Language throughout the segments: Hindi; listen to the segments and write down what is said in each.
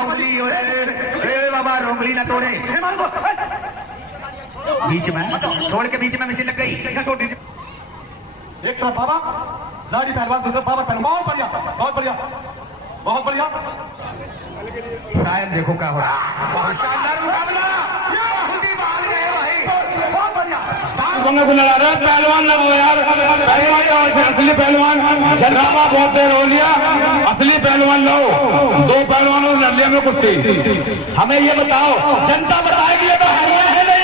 उंगली बाबा उंगली ना तोड़े। बीच में छोड़ के बीच में मिसिल लग गई। एक तरफ बाबा लाड़ी पहलवान, दूसरा बाबा पहलवान। बहुत बढ़िया, बहुत बढ़िया, बहुत बढ़िया। टाइम देखो क्या हो रहा है। बहुत शानदार मुकाबला, खुद ही भाग गए भाई। बहुत बढ़िया पहलवान ना हो यार, असली पहलवान ड्रामा बहुत देर हो लिया। असली पहलवान लो, दो पहलवानों लड़ लिया में कुश्ती। हमें ये बताओ, जनता बताएगी ये तो है नहीं,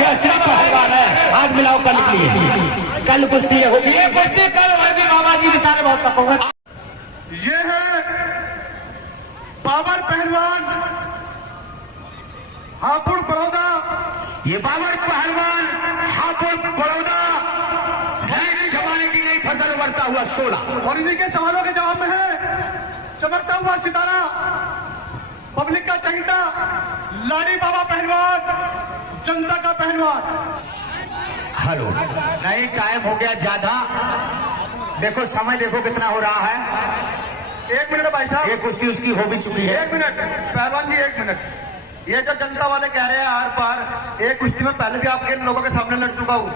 ये असली पहलवान है। आज मिलाओ कल के लिए, कल कुश्ती होगी, ये कुश्ती कल होगी। बाबा जी बेचारे बहुत तपोगे। ये है बाबर पहलवान हापुड़ बड़ौदा। ये बाबर पहलवान हापुड़ बड़ौदा जमाने की नई फसल उभरता हुआ 16। और इन्हीं के सवालों के जवाब में है चमकता हुआ सितारा, पब्लिक का चंगता, लाड़ी बाबा पहलवान, जनता का पहलवान। हेलो, नहीं टाइम हो गया ज्यादा। देखो समय देखो कितना हो रहा है। 1 मिनट भाई साहब, ये कुश्ती उसकी हो भी चुकी है। 1 मिनट पहलवान जी, 1 मिनट। ये जो जनता वाले कह रहे हैं आर पार, एक कुश्ती में पहले भी आपके लोगों के सामने लड़ चुका हूँ।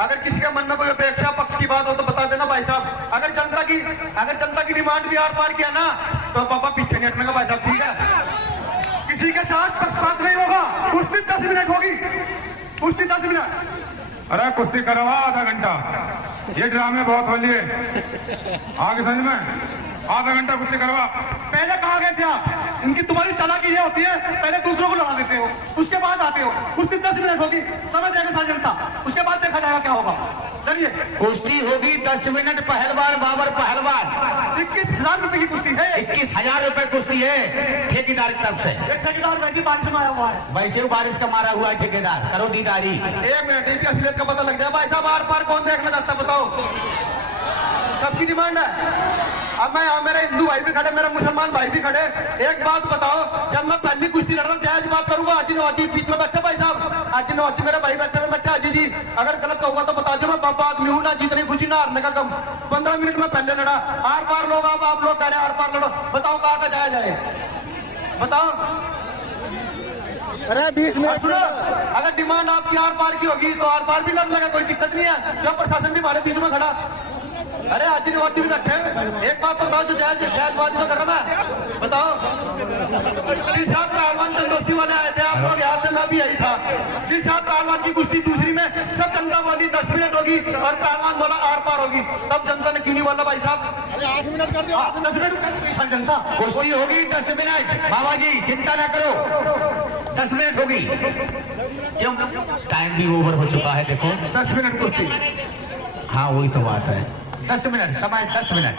अगर किसी के मन में कोई अपेक्षा पक्ष की बात हो तो बता देना भाई साहब। अगर जनता की डिमांड भी आर पार किया ना तो पापा पीछे नहीं हटने का भाई साहब, ठीक है। किसी के साथ पक्षपात नहीं होगा। कुश्ती 10 मिनट होगी, कुश्ती 10 मिनट। अरे कुश्ती करवा आधा घंटा, ये ड्रामे बहुत हो लिए। आगे समझ में, आधा घंटा कुश्ती करवा। पहले कहा गए थे आप, इनकी तुम्हारी चालाकी ये होती है, पहले दूसरों को लड़ा देते हो, उसके बाद आते हो। कुश्ती 10 मिनट होगी, समय देगा सारी जनता, उसके बाद देखा जाएगा क्या होगा। चलिए, कुश्ती होगी 10 मिनट। पहलवान बाबर पहलवान 21,000 रुपए की कुश्ती है। 21,000 रुपए कुश्ती है ठेकेदार की तरफ से। एक ठेकेदार वैसी बारिश में आया हुआ है, वैसे वो बारिश का मारा हुआ है ठेकेदार। करो दीदारी। 1 मिनट, इसकी असलियत का पता लग जाए भाई साहब। आर पार कौन देखना चाहता बताओ, सबकी डिमांड है। अब मैं, मेरे हिंदू भाई भी खड़े, मेरे मुसलमान भाई भी खड़े। एक बात बताओ, जब मैं पहली कुश्ती लड़ रहा हूँ जायज बात करूंगा। अजी नवाजी बीच में बैठे भाई साहब, अजी नवाजी मेरे भाई बैठे में बैठे। अजी जी अगर गलत कहूंगा तो बता दो, मैं बाबा आदमी हूँ ना, जीतनी खुशी ना हारने का गम। 15 मिनट में पहले लड़ा। आर पार लोग, आप लोग कह रहे हैं आर पार लड़ो, बताओ कहाँ का जाया जाए, बताओ। अरे 20 मिनट। अगर डिमांड आपकी आर पार की होगी तो आर पार भी लड़ लेगा, कोई दिक्कत नहीं है। जो प्रशासन भी हमारे बीच में खड़ा। अरे आज भी रखे। एक बात बताओ, जो जायज बात तो कर रहा मैं, बताओ। पहलवान चंदोसी वाले आए थे, आप लोग यहाँ से, मैं भी यही था। जिस पहलवान की कुश्ती दूसरी में सब जनता वाली 10 मिनट होगी और पहलवान बोला आर पार होगी, तब जनता ने क्यों नहीं बोला भाई साहब। 8 मिनट कर दिया, 10 मिनट जनता कुश्ती होगी 10 मिनट। बाबा जी चिंता ना करो, 10 मिनट होगी। क्यों, टाइम भी ओवर हो चुका है। देखो 10 मिनट कुश्ती। हाँ वही तो बात है। 10 मिनट समय, 10 मिनट।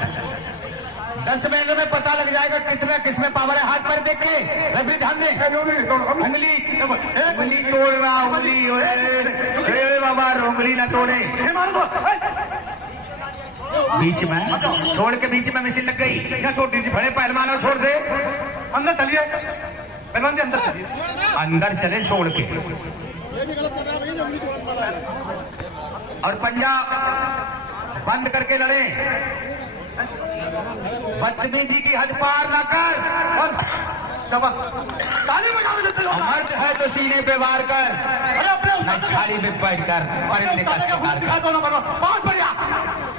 10 मिनट में पता लग जाएगा कितना किसमें पावर है। हाथ पर देख के रवि ध्यान दे। उंगली तोड़ रहा, उंगली बाबा उंगली ना तोड़े। बीच में छोड़ के बीच में मिसिल लग गई। क्या छोड़ दीजिए, बड़े पहलवानों छोड़ दे। अंदर चलिए पहलवान जी, अंदर चलिए। अंदर चले छोड़ के, और पंजा बंद करके लड़े। बदतमीजी की हद पार ना कर। और ताली बजाओ जब तक मर्द है तो सीने पे वार कर, अरे अपने छाड़ी में बैठ कर परिंदे का शिकार कर। बहुत बढ़िया।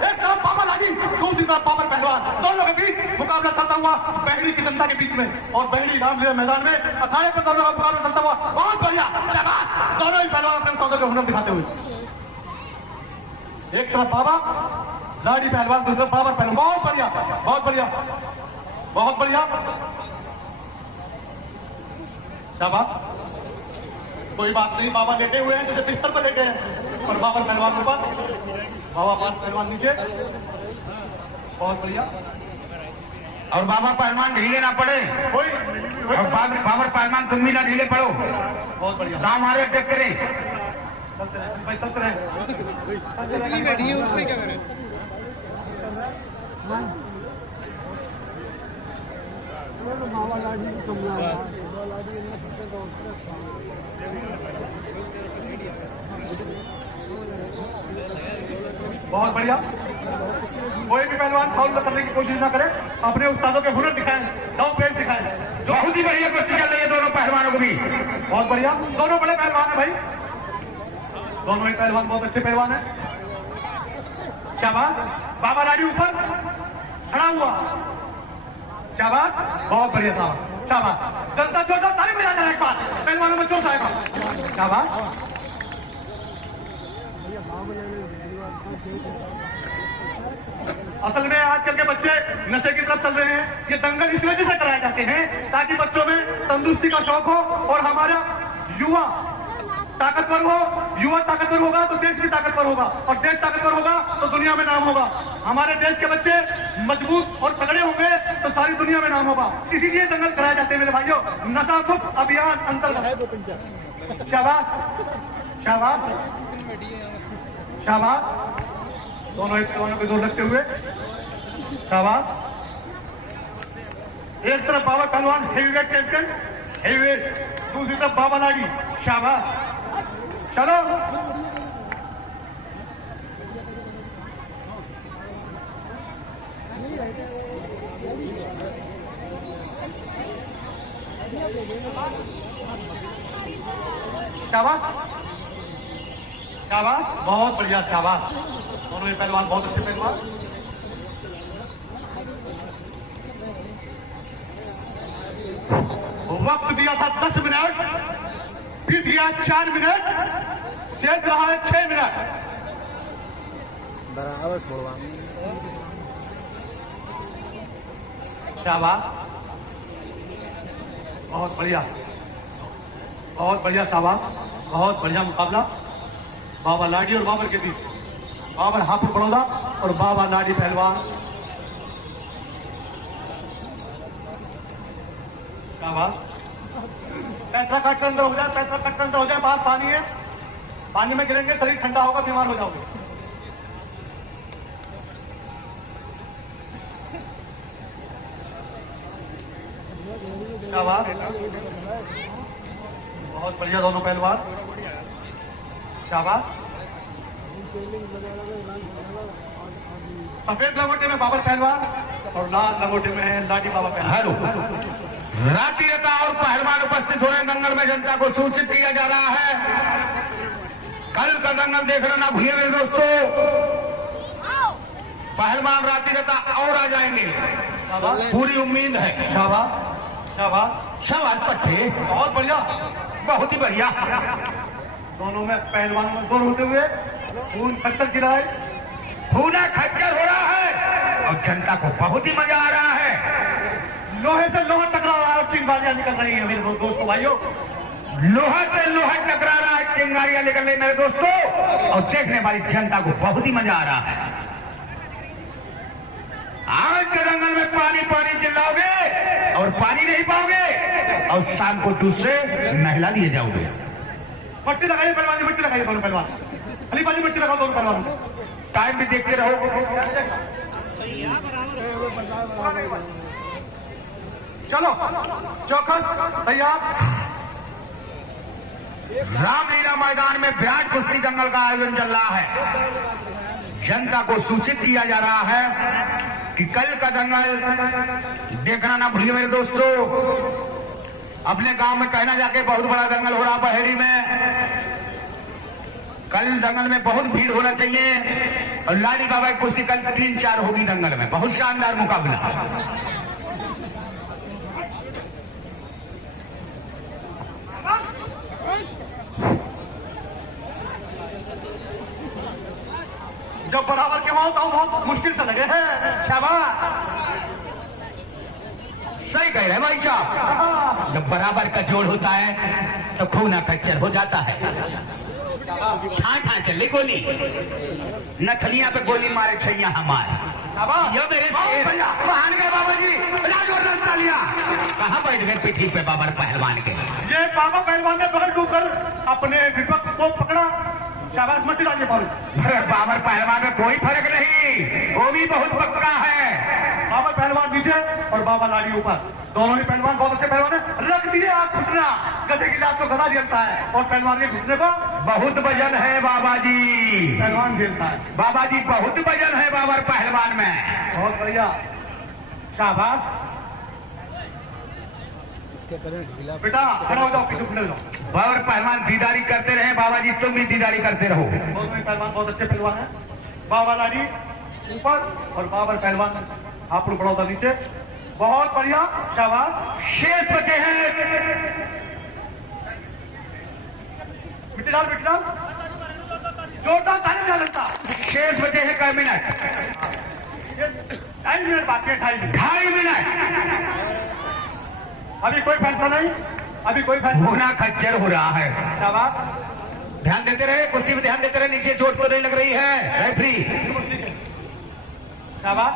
एक तरफ बाबा लागी, दूसरी तरफ बाबर पहलवान, दोनों के बीच मुकाबला चलता हुआ बहरी की जनता के बीच में। और बहरी रामलीला मैदान में अखाड़े पर दोनों का मुकाबला चलता हुआ। बहुत बढ़िया, दोनों ही पहलवान अपने सौदे के हुनर दिखाते हुए। एक तरफ बाबा लाड़ी पहलवान, दूसरी तरफ बाबर पहलवान। बहुत बढ़िया, बहुत बढ़िया, बहुत बढ़िया। शाबाश, कोई बात नहीं। बाबा लेटे हुए हैं, जैसे बिस्तर पर लेटे हैं, और बाबर पहलवान ऊपर, बाबा पहलवान नीचे। बहुत बढ़िया। और बाबा पहलवान ढीले ना पड़े, और बाबर पहलवान तुम भी ना ढीले पड़ो। बहुत बढ़िया। दाम हमारे अटैक करें। चलते रहे। बहुत बढ़िया। कोई भी पहलवान फाउल करने की कोशिश ना करे, अपने उस्तादों के हुनर दिखाएं। दांव पेच बहुत ही बढ़िया कुश्ती चल रही है दोनों पहलवानों को भी। बहुत बढ़िया, दोनों बड़े पहलवान है भाई, दोनों ही पहलवान बहुत अच्छे पहलवान है। क्या बात, बाबा लाडी ऊपर खड़ा हुआ, क्या बात, बहुत बढ़िया साहब, क्या बात, जनता जोरदार ताली बजा देना एक बार, पहलवानों में जोश आएगा, क्या बात। असल में आजकल के बच्चे नशे की तरफ चल रहे हैं, ये दंगल इस वजह से कराए जाते हैं ताकि बच्चों में तंदुरुस्ती का शौक हो और हमारा युवा ताकतवर हो, युवा ताकतवर होगा तो देश भी ताकतवर होगा, और देश ताकतवर होगा तो दुनिया में नाम होगा। हमारे देश के बच्चे मजबूत और तगड़े होंगे तो सारी दुनिया में नाम होगा, इसीलिए दंगल कराए जाते हैं मेरे भाइयों, नशा मुक्त अभियान अंतर्गत। शाबाश शाबाश शाबाश, दोनों ही पहलवानों को जोर रखते हुए, शाबाश। एक तरफ बाबा पहलवान हेवीवेट चैंपियन हेवीवेट, दूसरी तरफ बाबा लाडी, शाबाश। चलो शाबाश शाबाश, बहुत बढ़िया, शाबाश, दोनों ही पहलवान बहुत अच्छे पहलवान। वक्त दिया था 10 मिनट, फिर दिया 4 मिनट, शेष रहा है 6 मिनट। बराबर छोड़वा, शाबाश, बहुत बढ़िया, बहुत बढ़िया, शाबाश, बहुत बढ़िया मुकाबला बाबा लाडी और बाबर के बीच, बाबर हापुड़ बड़ौदा और बाबा लाडी पहलवान। शाबाश, पैसा कट अंदर हो जाए, पैसा कट अंदर हो जाए, बाहर पानी है, पानी में गिरेंगे शरीर ठंडा होगा, बीमार हो जाओगे। शाबाश, बहुत बढ़िया दोनों पहलवान, शाबाश। सफेद लंगोटे में बाबर पहलवान और लाल लंगोटे में है लाडी बाबा पहलवान। हेलो, राती रता और पहलवान उपस्थित हो रहे दंगल में जनता को सूचित किया जा रहा है, कल का दंगल देखना ना भूलिए मेरे दोस्तों, पहलवान राती रता और आ जाएंगे, पूरी उम्मीद है। शाबाश शाबाश शाबाश पट्टे, बहुत बढ़िया, बहुत ही बढ़िया। दोनों में पहलवानों में जोर होते हुए खून खच्चर गिरा है, खूना खच्चर हो रहा है और जनता को बहुत ही मजा आ रहा है। लोहे से लोहा टकरा रहा है और चिंगारियां निकल रही है मेरे दोस्तों भाइयों, लोहा से लोहा टकरा रहा है, चिंगारियां निकल रही मेरे दोस्तों, और देखने वाली जनता को बहुत ही मजा आ रहा है। आज के दंगल में पानी पानी चिल्लाओगे और पानी नहीं पाओगे और शाम को दूध से नहला लिए जाओगे। मट्टी लगाइए पहलवान, मट्टी लगाइए दोनों पहलवान, अली बाजी मट्टी लगाओ दोनों पहलवान, टाइम भी देखते रहो। चलो चौकस तैयार। रामलीला मैदान में विराट कुश्ती दंगल का आयोजन चल रहा है, जनता को सूचित किया जा रहा है कि कल का दंगल देखना ना भूलिए मेरे दोस्तों। अपने गांव में कहना जाके बहुत बड़ा दंगल हो रहा बहेड़ी में, कल दंगल में बहुत भीड़ होना चाहिए और लाडी बाबा की कुश्ती कल 3-4 होगी दंगल में, बहुत शानदार मुकाबला। जब बराबर के वहां तो बहुत मुश्किल से लगे हैं, शाबाश, सही कह रहे भाई साहब, जब बराबर का जोड़ होता है तो खूना खच्चर हो जाता है। ठाठा चली गोली, नथलियां पे गोली मारे छैया हमारे, ये मेरे से कहां गए बाबा जी, जोरदार तालियां। कहां बैठ गए पीठी पे बाबर पहलवान के? ये बाबा पहलवान ने पकड़ कर अपने विपक्ष को पकड़ा, शाबाश, मट्टी डालिए बाबू। बाबर पहलवान में कोई फर्क नहीं, वो भी बहुत पक्का है। बाबर पहलवान नीचे और बाबा लाडी ऊपर, दोनों ही पहलवान बहुत अच्छे पहलवान है। रख दिए आप घुटना, गधे की लात को गधा झेलता है और पहलवान के घुटने को बहुत वजन है बाबा जी, पहलवान झेलता है। बाबा जी बहुत वजन है बाबर पहलवान में। बहुत बढ़िया, शाबाश, बेटा खड़ा हो जाओ, पीछे खड़े हो जाओ। बाबर पहलवान दीदारी करते रहे बाबा जी, तुम भी दीदारी करते रहो। बहुत में पहलवान बहुत अच्छे पहलवान है। बाबा लाड़ी ऊपर और बाबर पहलवान आप लोग बड़ा नीचे। बहुत बढ़िया, शाबाश। शेष बचे हैं मिट्टी डाल जोरदार ताली बजा लगता। शेष बचे हैं कई मिनट? 2.5 मिनट बाकी है, 2.5 मिनट। अभी कोई फैसला नहीं, अभी कोई फैसला। भूना खच्चर हो रहा है। शाबाश, ध्यान देते रहे, कुश्ती में ध्यान देते रहे, नीचे चोट तो नहीं लग रही है। रेफरी शाबाश।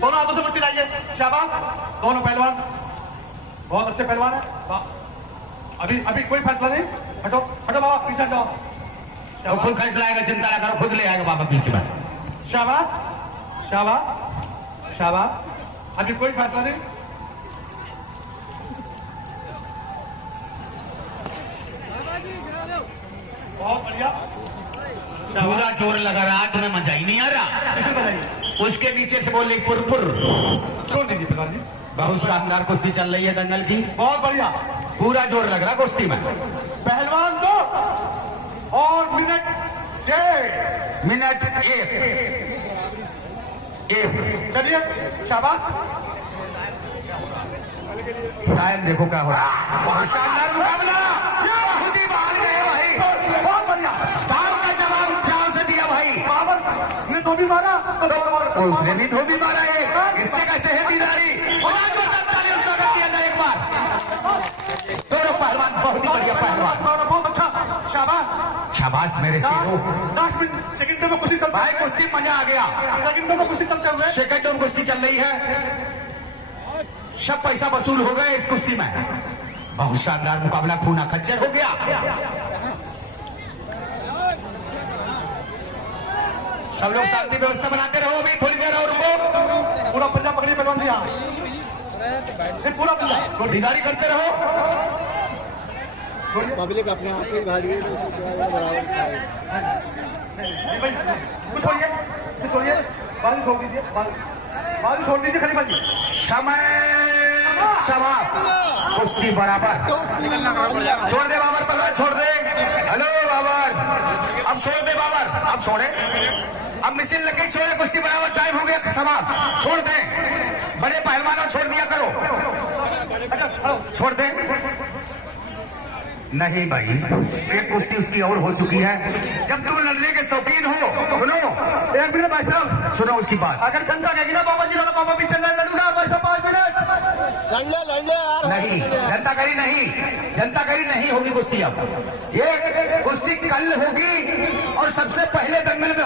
दोनों हाथों से मिट्टी लाइए। शाबाश, दोनों पहलवान बहुत अच्छे पहलवान है। अभी अभी कोई फैसला नहीं। हटो हटो बाबा, पीछे जाओ। तो खुद फैसला आएगा, चिंता ना करो, खुद ले आएगा बाबा बीच में। शाबाश शाबाश शाबाश। अभी कोई फैसला नहीं। बहुत बढ़िया, पूरा जोर लगा रहा, तुम्हें मजा ही नहीं आ रहा। कैसे बताइए? उसके नीचे से बोल रही पुरपुर। छोड़ दीजिए पहलवान जी। बहुत शानदार कुश्ती चल रही है दंगल की, बहुत बढ़िया। पूरा जोर लग रहा कुश्ती में। पहलवान 2 और मिनट 1। मिनट 1। चलिए, शाबाश। टाइम देखो क्या हो रहा है। बहुत शानदार मुकाबला, खुद ही भाग गए भाई। बहुत बढ़िया। दाव का जवाब चाव से दिया भाई। बाबर ने धोबी मारा तो उसने भी धोबी मारा है। इससे कहते हैं दीदारी। स्वागत किया जाए एक बार। दोनों पहलवान बहुत ही बढ़िया पहलवान। बहुत अच्छा, शाबाश शाबाश मेरे शेरों। 10 मिनट सेकंडों में कुश्ती चलती भाई कुश्ती मजा आ गया। सेकंडों में कुश्ती चलते हुए। सेकंडों में कुश्ती चल रही है, सब पैसा वसूल हो गए इस कुश्ती में। बहुत शानदार मुकाबला, खूना खच्चर हो गया। सब लोग शांति व्यवस्था बनाते रहो, अभी थोड़ी देर और रुको। पूरा पंजाब पकड़िए पहलवान जी। यहाँ पूरा पंजाब दीदारी करते रहो। पब्लिक अपने आप को भाग रही है, कुछ छोड़िए, बाजू छोड़ दीजिए, बाजू छोड़ दीजिए, खाली बाजी। समय समाप्त, कुश्ती बराबर। छोड़ दे बाबर, पकड़ छोड़ दे। हेलो बाबर, अब छोड़ दे बाबर, अब छोड़े, अब मिसिल लगे, छोड़े, कुश्ती बराबर, टाइम हो गया समाप्त। छोड़ दे, बड़े पहलवानों छोड़ दिया करो, छोड़ दे। नहीं भाई, एक कुश्ती उसकी और हो चुकी है। जब तुम लड़ने के शौकीन हो, सुनो 1 मिनट भाई साहब, सुनो उसकी बात। अगर जनता कहेगी ना बाबा जी लड़ो, बाबा पीछे नहीं लड़ूंगा भाई साहब, 5 मिनट। लड़ ले यार। नहीं, जनता करी नहीं, जनता करी नहीं होगी कुश्ती। अब ये कुश्ती कल होगी और सबसे पहले दंगल में